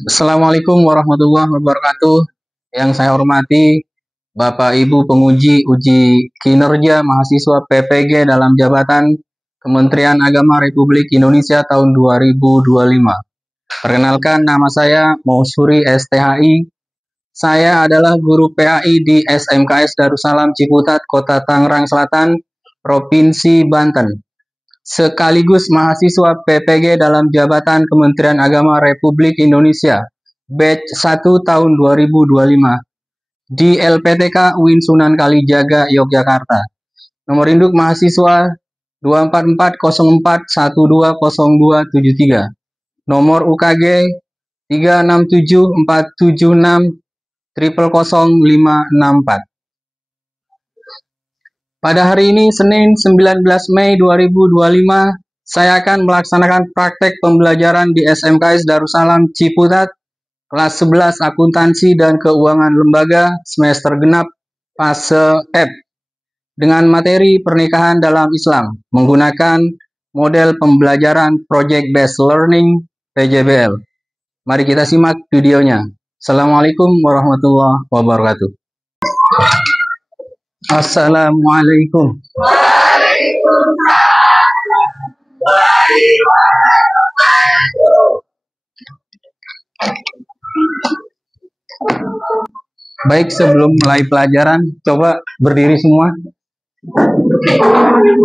Assalamualaikum warahmatullahi wabarakatuh. Yang saya hormati Bapak Ibu penguji uji kinerja mahasiswa PPG dalam jabatan Kementerian Agama Republik Indonesia tahun 2025. Perkenalkan, nama saya Mausuri STHI. Saya adalah guru PAI di SMKS Darussalam Ciputat, Kota Tangerang Selatan, Provinsi Banten. Sekaligus mahasiswa PPG dalam jabatan Kementerian Agama Republik Indonesia, batch 1 tahun 2025, di LPTK UIN Sunan Kalijaga, Yogyakarta. Nomor induk mahasiswa 24404120273. Nomor UKG 367476000564. Pada hari ini, Senin 19 Mei 2025, saya akan melaksanakan praktek pembelajaran di SMKS Darussalam Ciputat, kelas 11 Akuntansi dan Keuangan Lembaga, semester genap, fase F, dengan materi pernikahan dalam Islam, menggunakan model pembelajaran Project Based Learning, PJBL. Mari kita simak videonya. Assalamualaikum warahmatullahi wabarakatuh. Assalamualaikum. Baik, sebelum mulai pelajaran, coba berdiri semua.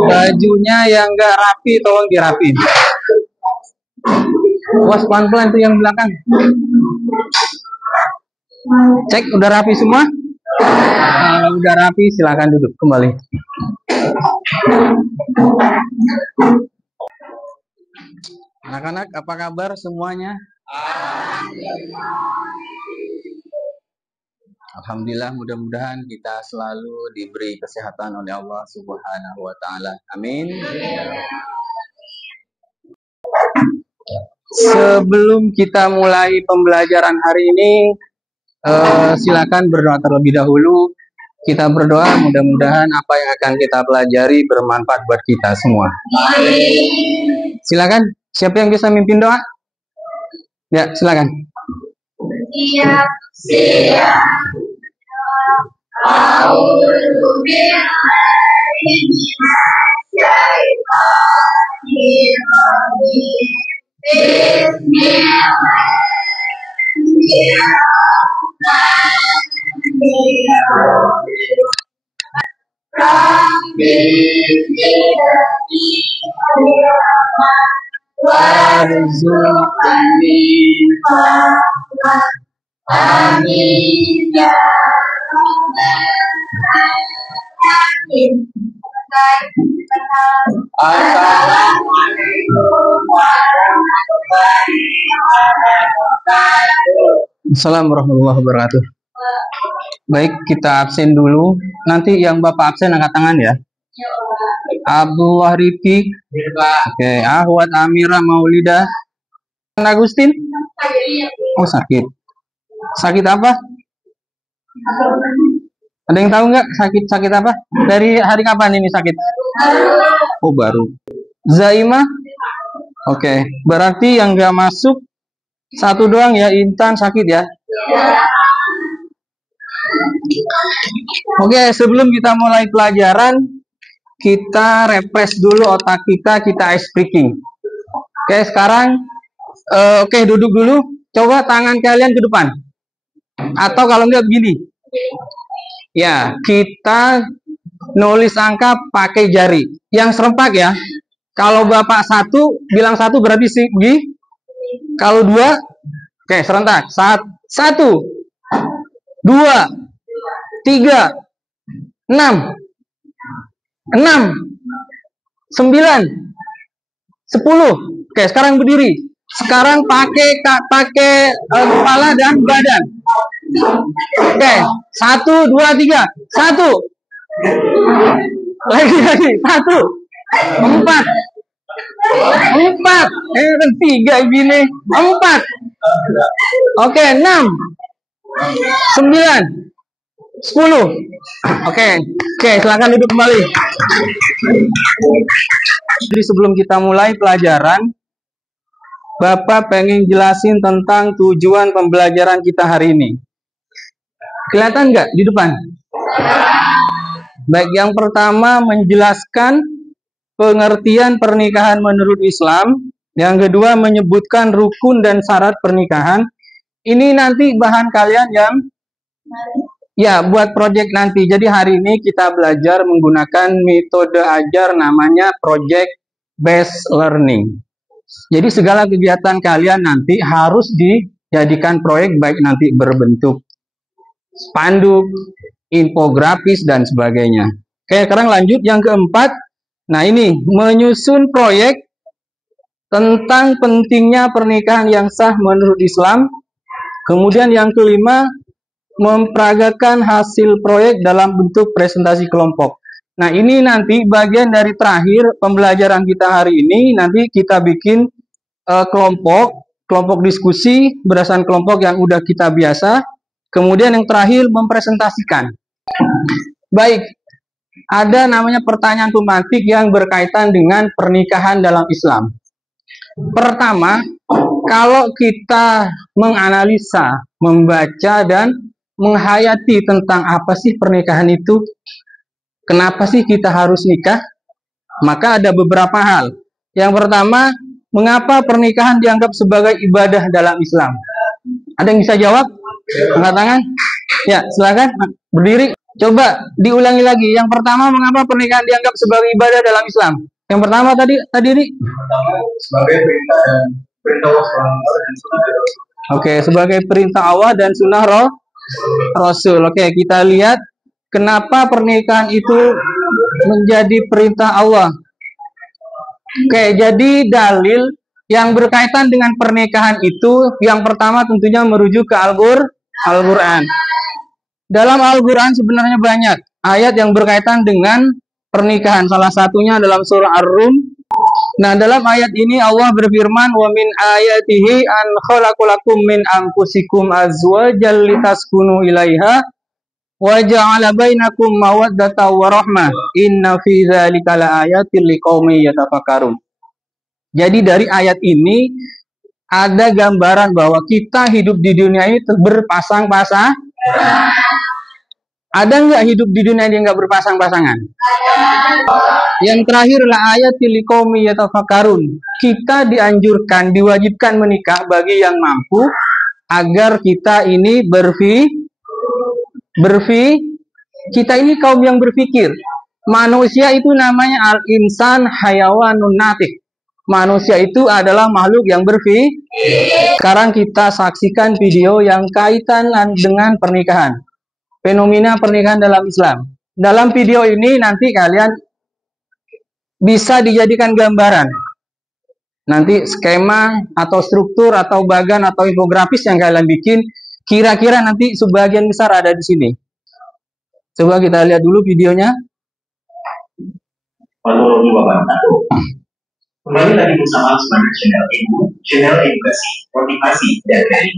Bajunya yang nggak rapi, tolong dirapiin. Was, pelan-pelan tuh yang belakang. Cek, udah rapi semua? Kalau udah rapi, silakan duduk kembali. Anak-anak, apa kabar semuanya? Alhamdulillah, mudah-mudahan kita selalu diberi kesehatan oleh Allah Subhanahu wa Ta'ala. Amin. Sebelum kita mulai pembelajaran hari ini, silakan berdoa terlebih dahulu. Kita berdoa, mudah-mudahan apa yang akan kita pelajari bermanfaat buat kita semua. Silakan, siapa yang bisa mimpin doa? Ya, silakan. Siap, siap. Amin ya Assalamualaikum warahmatullahi wabarakatuh. Baik, kita absen dulu. Nanti yang Bapak absen angkat tangan ya. Abdullah Rifik. Oke, Ahwat Amira Maulida. Agustin. Oh, sakit. Sakit apa? Ada yang tahu nggak sakit apa? Dari hari kapan ini sakit? Oh, baru. Zaima. Oke, berarti yang nggak masuk satu doang ya, Intan sakit ya. Oke, sebelum kita mulai pelajaran, kita refresh dulu otak kita ice breaking. Oke, sekarang duduk dulu. Coba tangan kalian ke depan. Atau kalau enggak begini. Ya, kita nulis angka pakai jari. Yang serempak ya. Kalau Bapak satu, bilang satu berarti segi. Kalau dua, oke, serentak. Satu, dua, tiga, enam, 9, 10. Oke, sekarang berdiri. Sekarang pakai kepala dan badan. Oke, 1, 2, 3. 1. Lagi. 1. 4. 4. 3 gini. 4. Oke, 6. 9. 10. Oke, silakan duduk kembali. Jadi sebelum kita mulai pelajaran, Bapak pengen jelasin tentang tujuan pembelajaran kita hari ini. Kelihatan nggak di depan? Baik, yang pertama menjelaskan pengertian pernikahan menurut Islam. Yang kedua menyebutkan rukun dan syarat pernikahan. Ini nanti bahan kalian yang buat project nanti. Jadi hari ini kita belajar menggunakan metode ajar namanya project based learning. Jadi segala kegiatan kalian nanti harus dijadikan proyek, baik nanti berbentuk spanduk, infografis dan sebagainya. Oke, sekarang lanjut yang keempat. Nah, ini menyusun proyek tentang pentingnya pernikahan yang sah menurut Islam. Kemudian yang kelima, memperagakan hasil proyek dalam bentuk presentasi kelompok. Nah, ini nanti bagian dari terakhir pembelajaran kita hari ini. Nanti kita bikin kelompok diskusi berdasarkan kelompok yang udah kita biasa. Kemudian yang terakhir mempresentasikan. Baik, ada namanya pertanyaan tematik yang berkaitan dengan pernikahan dalam Islam. Pertama, kalau kita menganalisa, membaca dan menghayati tentang apa sih pernikahan itu, kenapa sih kita harus nikah, maka ada beberapa hal. Yang pertama, mengapa pernikahan dianggap sebagai ibadah dalam Islam? Ada yang bisa jawab? Angkat tangan. Ya, silakan berdiri. Coba diulangi lagi. Yang pertama, mengapa pernikahan dianggap sebagai ibadah dalam Islam? Yang pertama tadi ini. Sebagai perintah Allah dan sunnah Rasul. Oke, sebagai perintah Allah dan sunnah Rasul. Oke, kita lihat kenapa pernikahan itu menjadi perintah Allah. Oke, jadi dalil yang berkaitan dengan pernikahan itu yang pertama tentunya merujuk ke Al-Quran. Dalam Al-Quran sebenarnya banyak ayat yang berkaitan dengan pernikahan. Salah satunya dalam surah Ar-Rum. Nah, dalam ayat ini Allah berfirman, "Wa min ayatihi an khalaqalakum min anfusikum azwajan litaskunu ilaiha wa ja'ala bainakum mawaddatan wa rahmah. Inna fi dzalika laayatil liqaumin yatafakkarun." Jadi dari ayat ini ada gambaran bahwa kita hidup di dunia ini berpasang-pasang. Ada nggak hidup di dunia ini nggak berpasang-pasangan? Yang terakhir lah ayat liqaumi yatafakkarun. Kita dianjurkan, diwajibkan menikah bagi yang mampu agar kita ini kita ini kaum yang berpikir. Manusia itu namanya al-insan hayawanun natik. Manusia itu adalah makhluk yang berpikir. Sekarang kita saksikan video yang kaitan dengan pernikahan. Fenomena pernikahan dalam Islam. Dalam video ini nanti kalian bisa dijadikan gambaran. Nanti skema atau struktur atau bagan atau infografis yang kalian bikin, kira-kira nanti sebagian besar ada di sini. Coba kita lihat dulu videonya. Kembali lagi bersama Semangat channel edukasi, motivasi, dan karir.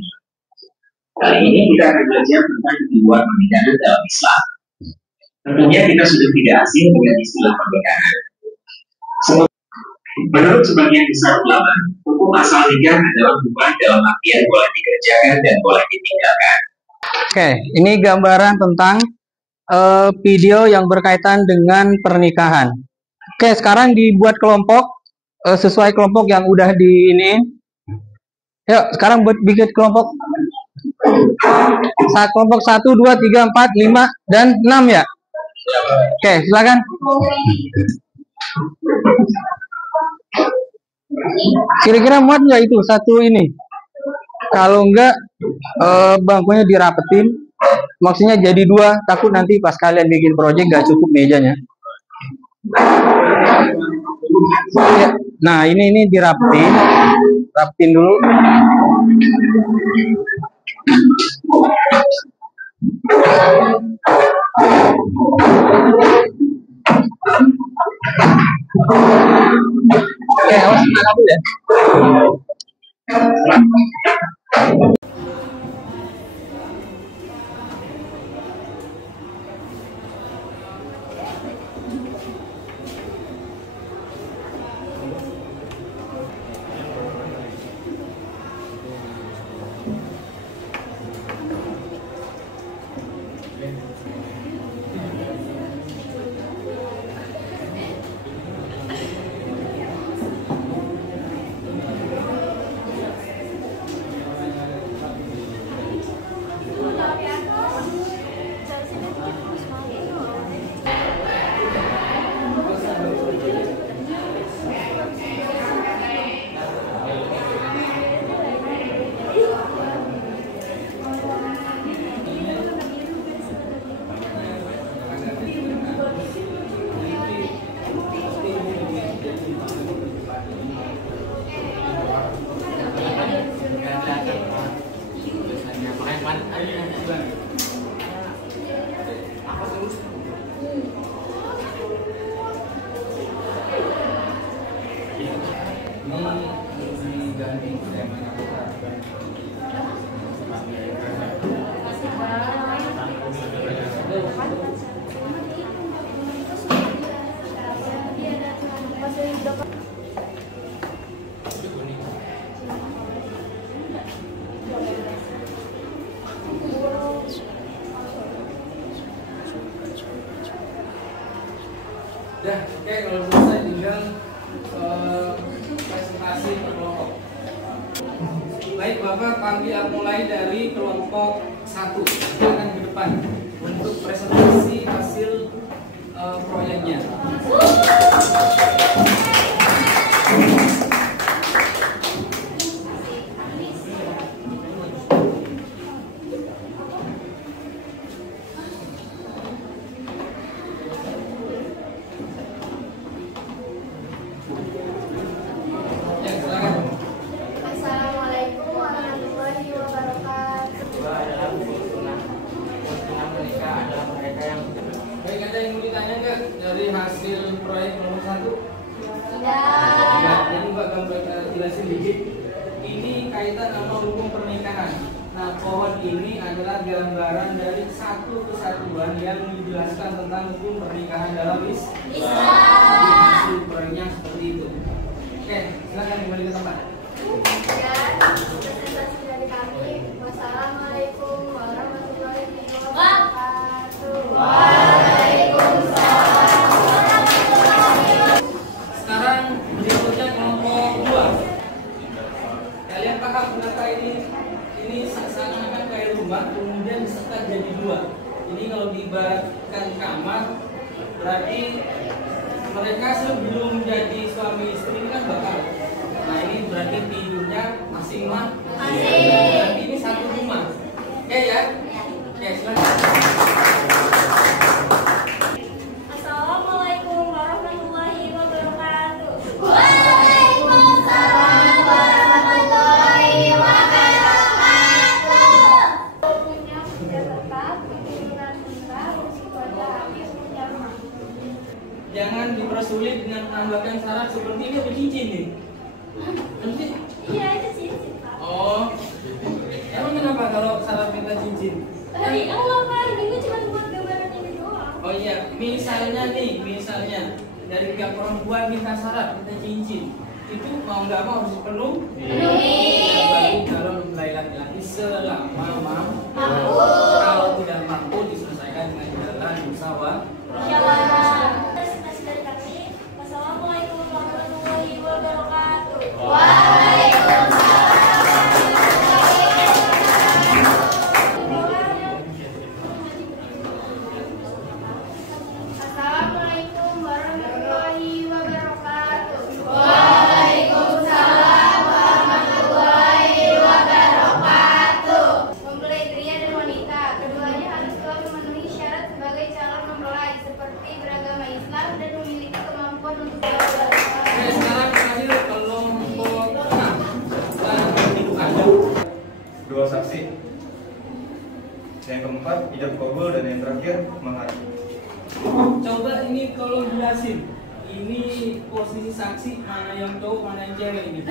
Kali ini kita akan belajar tentang tujuan pernikahan dalam Islam. Tentunya kita sudah tidak asing dengan istilah pernikahan. Menurut sebagian besar ulama, hukum asal nikah adalah hubungan dalam artian boleh dikerjakan dan boleh ditinggalkan. Oke, ini gambaran tentang video yang berkaitan dengan pernikahan. Oke, sekarang dibuat kelompok sesuai kelompok yang udah di ini. Yuk, sekarang buat bikin kelompok. Kelompok 1, 2, 3, 4, 5, dan 6 ya. Oke, silakan. Kira-kira muat nggak itu satu ini? Kalau enggak, bangkunya dirapetin. Maksudnya jadi 2, takut nanti pas kalian bikin project nggak cukup mejanya. Ya. Nah, ini dirapetin. Rapetin dulu. Oke, awas kabel ya. Udah, oke, kalau selesai tinggal presentasi per kelompok. Baik Bapak, panggil mulai dari kelompok 1. Silakan ke depan untuk presentasi hasil proyeknya. Assalamualaikum warahmatullahi wabarakatuh. Baik, ada yang mau ditanya nggak dari hasil proyek nomor 1? Tidak. Ya, jadi Mbak gambar jelasin dikit. Ini kaitan sama hukum pernikahan. Nah, pohon ini adalah gambaran dari satu kesatuan yang menjelaskan tentang hukum pernikahan dalam Islam. Hasil proyeknya seperti itu. Oke, silakan kembali ke tempat. Dan presentasi dari kami. Wassalamualaikum warahmatullahi wabarakatuh. Sekarang berikutnya kelompok 2. Kalian paham kenapa ini seakan-akan kayak rumah kemudian disekat jadi 2. Ini kalau diibaratkan kamar berarti mereka sebelum jadi suami istri ini kan bakal. Nah ini berarti tidurnya masing-masing. Berarti ini satu rumah. Oke ya? Oke, silakan. Assalamualaikum warahmatullahi wabarakatuh. Waalaikumsalam warahmatullahi wabarakatuh. Punya tetap, keturunan kita, musik wajah hati, punya rumah. Jangan dipersulit dengan menambahkan syarat seperti ini apa cincin nih? Nanti. Iya, itu cincin, Pak. Oh, emang kenapa kalau syarat minta cincin? Dari Allah, Pak. Ini cuma buat gambaran ini doang. Oh iya, misalnya dari pihak perempuan minta syarat minta cincin, itu mau nggak mau harus penuh. Berarti kalau mempelai laki-laki selama mampu. Kalau tidak mampu diselesaikan dengan jalan musyawarah. Presentasi dari kami. Wassalamualaikum warahmatullahi wabarakatuh. Assalamualaikum warahmatullahi wabarakatuh. Waalaikumsalam warahmatullahi wabarakatuh. Mempelai pria dan wanita, keduanya harus telah memenuhi syarat sebagai calon mempelai seperti beragama Islam dan memiliki kemampuan untuk belajar. Oke, sekarang terakhir kelompok 6. Dan itu ada 2 saksi. Yang keempat ijab kabul dan yang terakhir mahar. Coba ini tolong jelasin. Ini posisi saksi mana yang cowok mana yang cewek ini.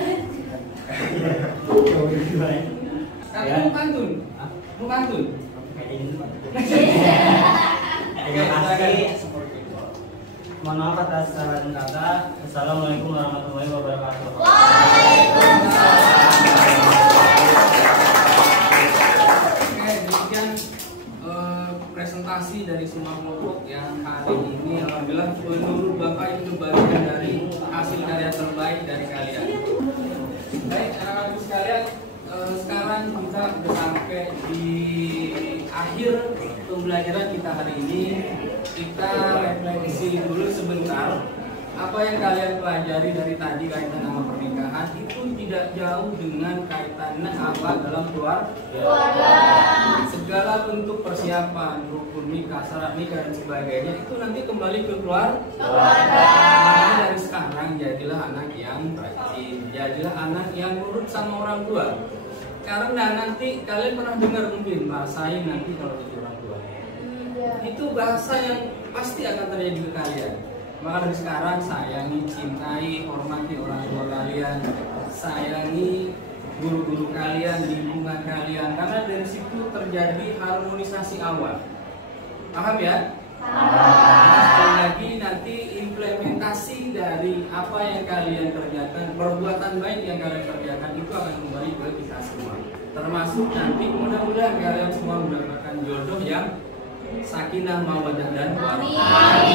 Kamu mau pantun? Mau pantun? Terima kasih. Mohon maaf atas salah dan kata. Assalamualaikum warahmatullahi wabarakatuh. Oke, demikian presentasi dari semua kelompok yang hari ini alhamdulillah menurut Bapak itu bagian dari hasil karya terbaik dari kalian. Baik, anak-anak sekalian, sekarang kita sudah sampai di akhir pembelajaran kita hari ini. Kita refleksi dulu sebentar. Apa yang kalian pelajari dari tadi kaitan sama pernikahan itu tidak jauh dengan kaitannya apa dalam keluarga. Segala bentuk persiapan, rukun nikah, syarat nikah dan sebagainya itu nanti kembali ke keluarga. Makanya dari sekarang jadilah anak yang rajin, jadilah anak yang nurut sama orang tua. Karena nanti kalian pernah dengar mungkin rasain nanti kalau jadi orang tua. Itu bahasa yang pasti akan terjadi ke kalian. Maka dari sekarang sayangi, cintai, hormati orang tua kalian, sayangi guru-guru kalian, lingkungan kalian, karena dari situ terjadi harmonisasi awal. Paham ya? Nah, sekali lagi nanti implementasi dari apa yang kalian kerjakan, perbuatan baik yang kalian kerjakan itu akan kembali ke kita semua. Termasuk nanti mudah-mudahan kalian semua mendapatkan jodoh yang sakinah mawaddah dan warahmah.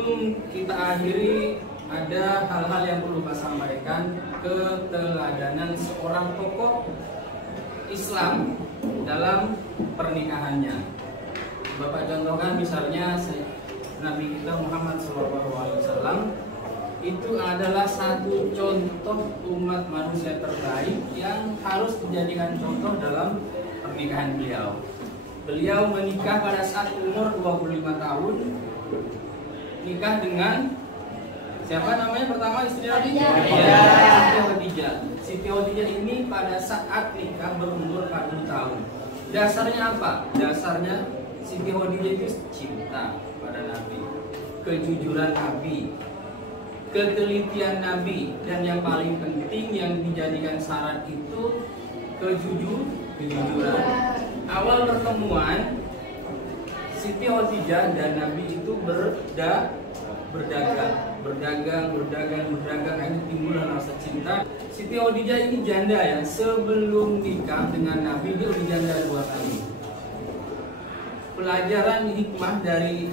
Sebelum kita akhiri, ada hal-hal yang perlu saya sampaikan. Keteladanan seorang tokoh Islam dalam pernikahannya. Bapak contohkan misalnya Nabi kita Muhammad SAW itu adalah satu contoh umat manusia terbaik yang harus dijadikan contoh dalam pernikahan beliau. Beliau menikah pada saat umur 25 tahun, nikah dengan siapa namanya pertama istrinya? Siti Khadijah ini pada saat nikah berumur 40 tahun. Dasarnya apa? Dasarnya Siti Khadijah itu cinta pada Nabi, kejujuran Nabi, ketelitian Nabi, dan yang paling penting yang dijadikan syarat itu kejujuran. Awal pertemuan Siti Khadijah dan Nabi itu berdagang, akhirnya timbullah rasa cinta. Siti Khadijah ini janda ya, sebelum nikah dengan Nabi dia udah janda 2 kali. Pelajaran hikmah dari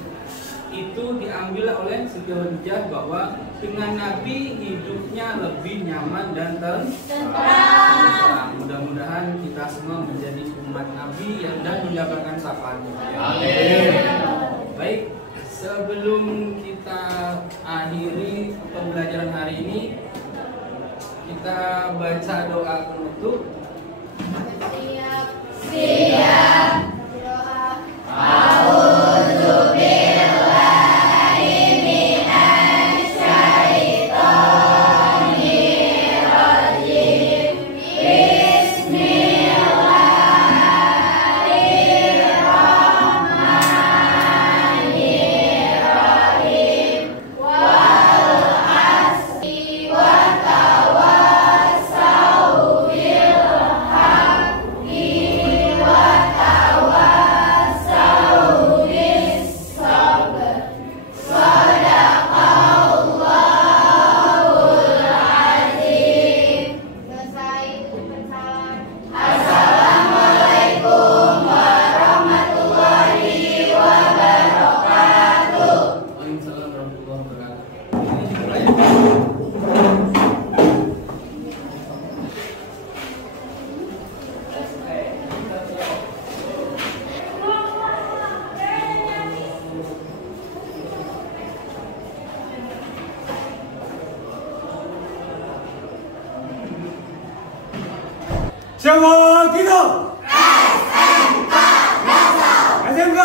itu diambil oleh Siti Khadijah bahwa dengan Nabi hidupnya lebih nyaman dan tentram. Mudah-mudahan kita semua menjadi umat Nabi yang dan mendapatkan syafaat. Amin. Baik, sebelum kita akhiri pembelajaran hari ini, kita baca doa penutup. Siap. Siapa kita? SMK Nasal. SMK